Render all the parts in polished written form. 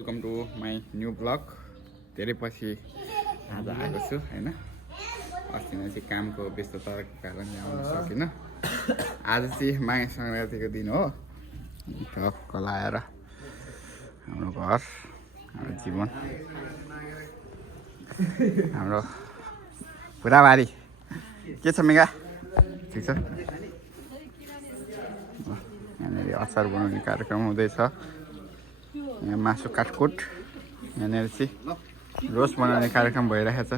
Welcome to my new blog. धेरै पछि आज आएको छु होइन। अस्ति नै चाहिँ कामको व्यस्तताको कारणले आउन सकिनँ। आज चाहिँ माघे सङ्क्रान्तिको दिन हो। टक्क लाएर हाम्रो घर, हाम्रो जीवन, हाम्रो पुरा बारी के छ मेगा? ठिक छ। यहाँनिर अचार बनाउने कार्यक्रम हुँदैछ। यहाँ मासु काटकुट, यहाँनिर चाहिँ रोस्ट बनाउने कार्यक्रम भइरहेको छ।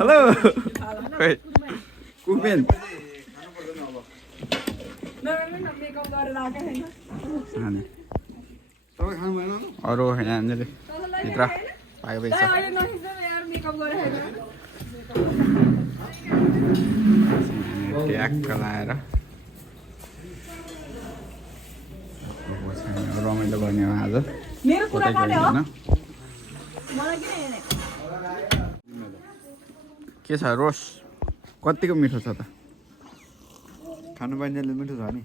हेलो कुकमेन अरू यहाँनिर भित्र पाइँदैछ। ट्याक्क लाएर रमाइलो गर्ने हो आज। के छ रोस कतिको मिठो छ त? खानु पाइनेले मिठो छ नि।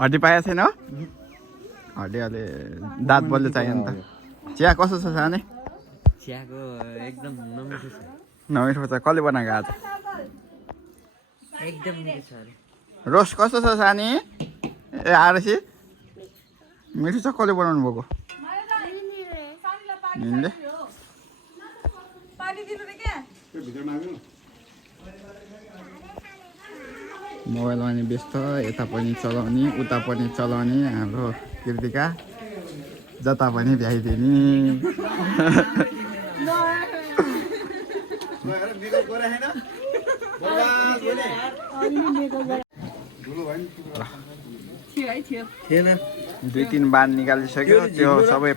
हड्डी पाएको छैन? हड्डी अलि दाँत बल्यो चाहियो नि त। चिया कस्तो छ साने? चियाको एकदम नमिठो छ। नमिठो छ। कसले बनाएको आज? एकदम मिठो छ अरे। रोस कस्तो छ सानी? ए आरसी मिठो छ। कसले बनाउनु भएको? निले मोबाइलमा नि व्यस्त, यता पनि चलाउने उता पनि चलाउने हाम्रो कृतिका, जता पनि भ्याइदिने। थिएन 2-3 बार निकालिसक्यो। त्यो सबै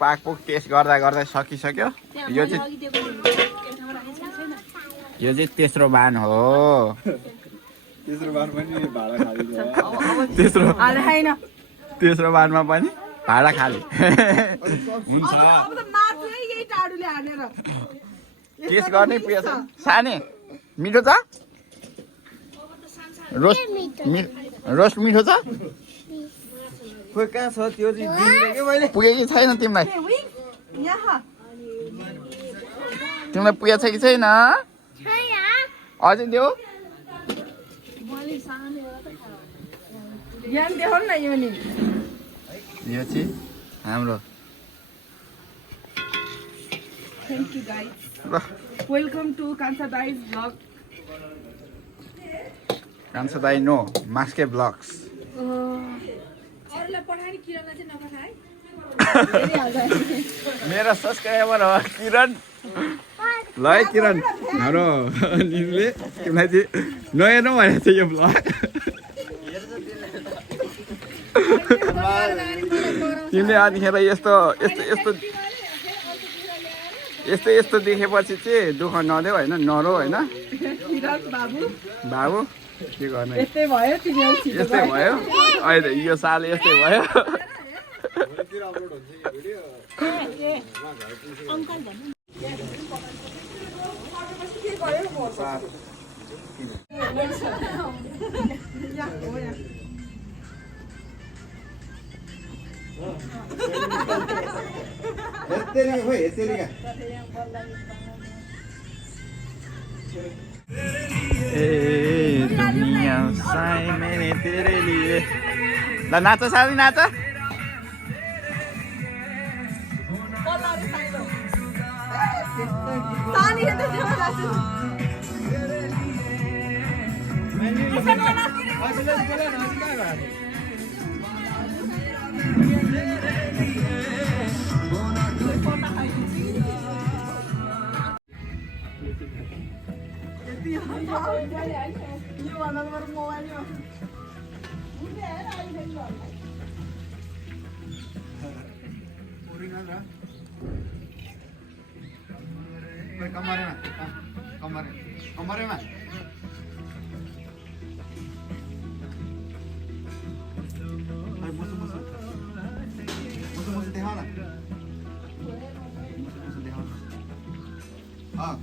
पाकपुक टेस्ट गर्दा गर्दै सकिसक्यो। यो चाहिँ तेस्रो बान हो। तेस्रो बार पनि भाडा खाली तेस्रो बारमा पनि भाडा खाली हुन्छ। टेस्ट गर्ने प्रिय छ साने? मिठो छ? रोस्ट मिठो छ? खोइ कहाँ छ त्यो चाहिँ दिनु के मैले पुगेको छैन तिमीलाई? तिमीलाई पुगेको छ कि छैन? अझै देऊ। यो चाहिँ हाम्रो Thank you guys. Welcome to Kansa Dai's vlog. कान्छा दाइ नो मास्के ब्लग्स। मेरो सब्सक्राइबर हो किरण। ल है किरण, हाम्रो निले तिमीलाई चाहिँ नहेर्नु भनेको छ यो ब्लग। तिमीले अनिखेर यस्तो देखेपछि चाहिँ दुःख नदेऊ होइन, नरो होइन बाबु। के गर्ने? यस्तै भयो। अहिले यो साल यस्तै भयो। दुनिया साई मैंने तेरे लिए। ल नाच सानी नाच। कमरेमा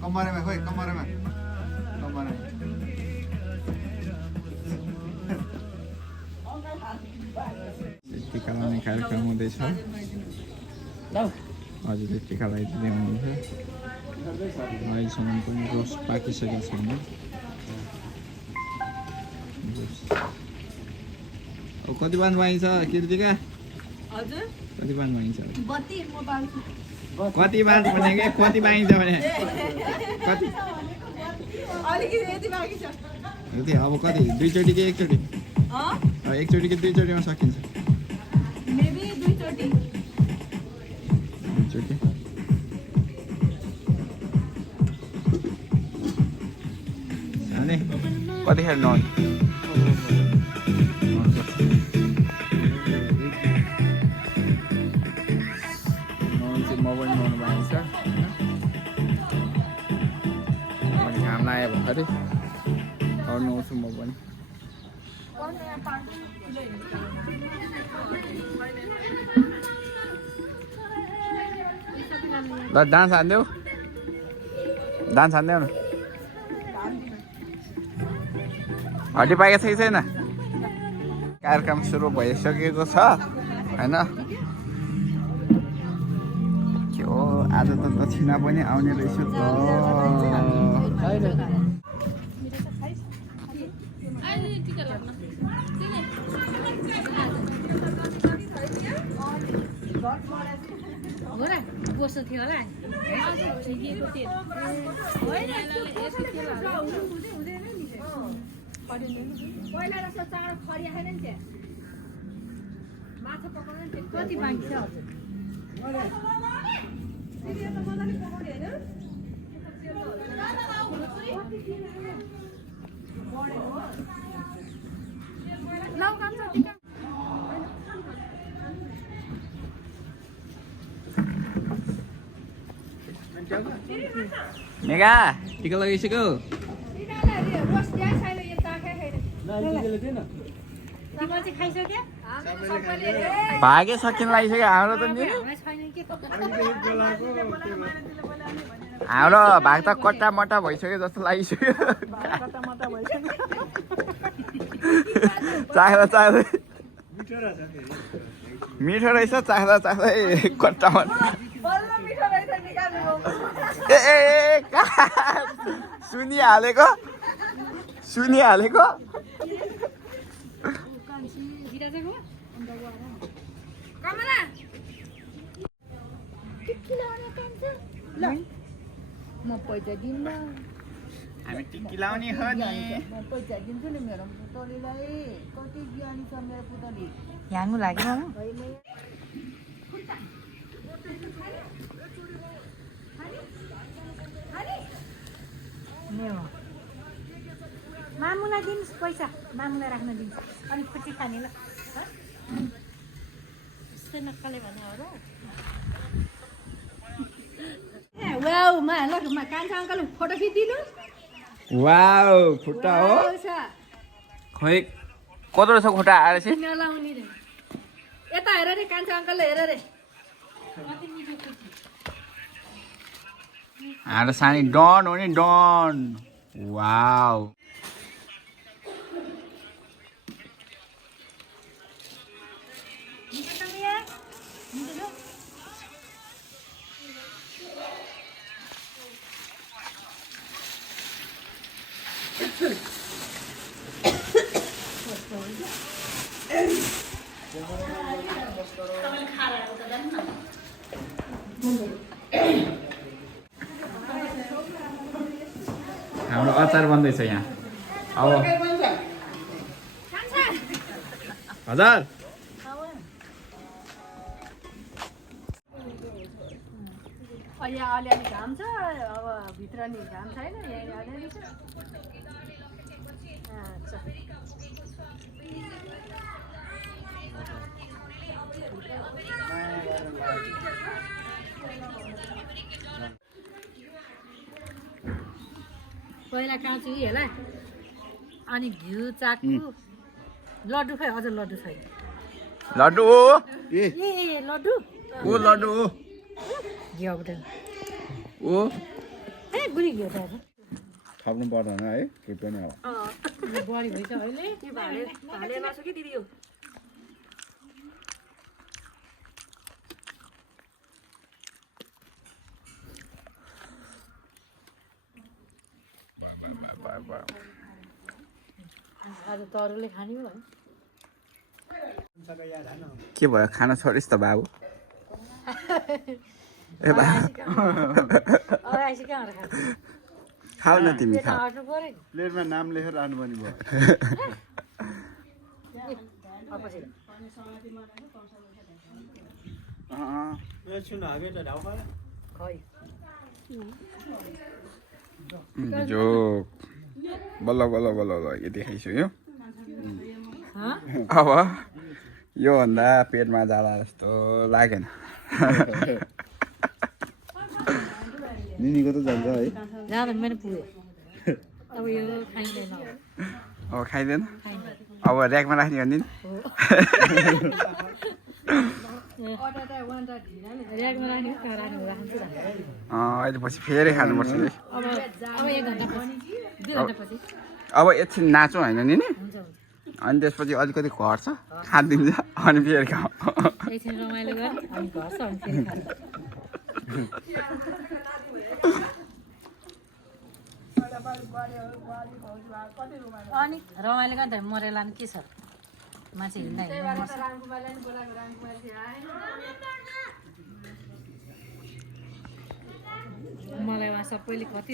कमरेमा खोइ कमरेमा टिका लाउने कार्यक्रम हुँदैछ हजुरले टिका लगाइदिँदै हुनुहुन्छ अहिलेसम्म पनि रोस पाकिसकेको छैन अब कति पान पाइन्छ कृतिका हजुर कति पान पाइन्छ बत्ती म बाल्छु कति पान भनेको कति पाइन्छ भने कति अलिकति यति बाँकी छ यति अब कति दुईचोटि कि एकचोटि एकचोटि कि दुईचोटिमा सकिन्छ मेबी दुईचोटि दुईचोटि अनि कतिखेर नुहाउने म पनि नुहाउनु भएको छ घाम लाग्यो भर्खरै अब नुहाउँछु म पनि ल डान्स हान्देऊ डान्स हान्देऊ न हड्डी पाएको छ कि छैन कार्यक्रम सुरु भइसकेको छ होइन के हो आज त दक्षिणा पनि आउने रहेछ त बस्नु थियो होला पहिला जस्तो चाँडो खरिया छैन नि त्यहाँ माछा पकाउनु कति बाँकी छ मेगा टिका लगाइसक्यो भागे सकिन लागिसक्यो हाम्रो त नि हाम्रो भाग त कट्टा मट्टा भइसक्यो जस्तो लागिसक्यो चाख्दा चाख्दै मिठो रहेछ चाख्दा चाख्दै कट्टा मट्टा ए सुनिहालेको म पैसा दिन्न हामी टिकी लाउने हो नि म पैसा दिन्छु नि मेरो पुतलीलाई कति ज्ञानी छ मेरो पुतली ह्याङ्गु लाग्यो मामुलाई दिनुहोस् पैसा मामुलाई राख्न दिन्छ अनि खुसी खाने ल यस्तै नक्कले भन्नु हो वाउ मा ल कान्छा अङ्कल फोटो खिचिदिनु वाउ खुट्टा हो खै कत्रो छ खुट्टा आएर चाहिँ नलाउने रे यता हेर रे कान्छा अङ्कलले हेर रे हाम्रो सानी डन हो नि डन वाउ हाम्रो अचार बन्दैछ यहाँ अब हजुर यहाँ अलिअलि घाम छ अब भित्र नि घाम छैन यहाँ अलिअलि छ पहिला काँचो होला अनि घिउ चाकु लड्डु खै अझ लड्डु छैन लड्डु ए लड्डु ओ लड्डु घिउबाट ओ ए गुरी घिउ त थप्नु पर्दैन है के पनि हो बढी भइसक्यो अहिले त्यो भाले मासु कि दिदी हो आज तरुले खाने हो है के भयो खाना छोडिस् त बाबु ए बा आइसी कहाँबाट खान्छ खाऊ न तिमी पेटमा खाऊ अट्नु पर्यो प्लेटमा नाम लेखेर राख्नुपर्ने भयो नि अपछि खै जो बल्ल बल्ल बल्ल बल्ल यो देखाइसक्यो अब योभन्दा पेटमा जाला जस्तो लागेन निनीको त जान्छ है जाँदा पनि पुग्यो अब यो खाइँदैन अब खाइँदैन अब ऱ्याकमा राख्ने हो नि ऱ्याकमा राख्ने कहाँ राख्ने राख्नु अहिले पछि फेरि खानुपर्छ है अब 1 घन्टा पछि 2 घन्टा पछि अब एकछिन नाचौँ होइन नि हुन्छ हुन्छ अनि त्यसपछि अलिकति घट्छ खाँदिन्छ अनि फेरि खाऊ एकछिन रमाइलो गरी अनि घर्छ अनि फेरि खान्छ अनि रमाइलो गरी त मरेर लानु के छ मान्छे हिँड्दा मलाई सबैले कति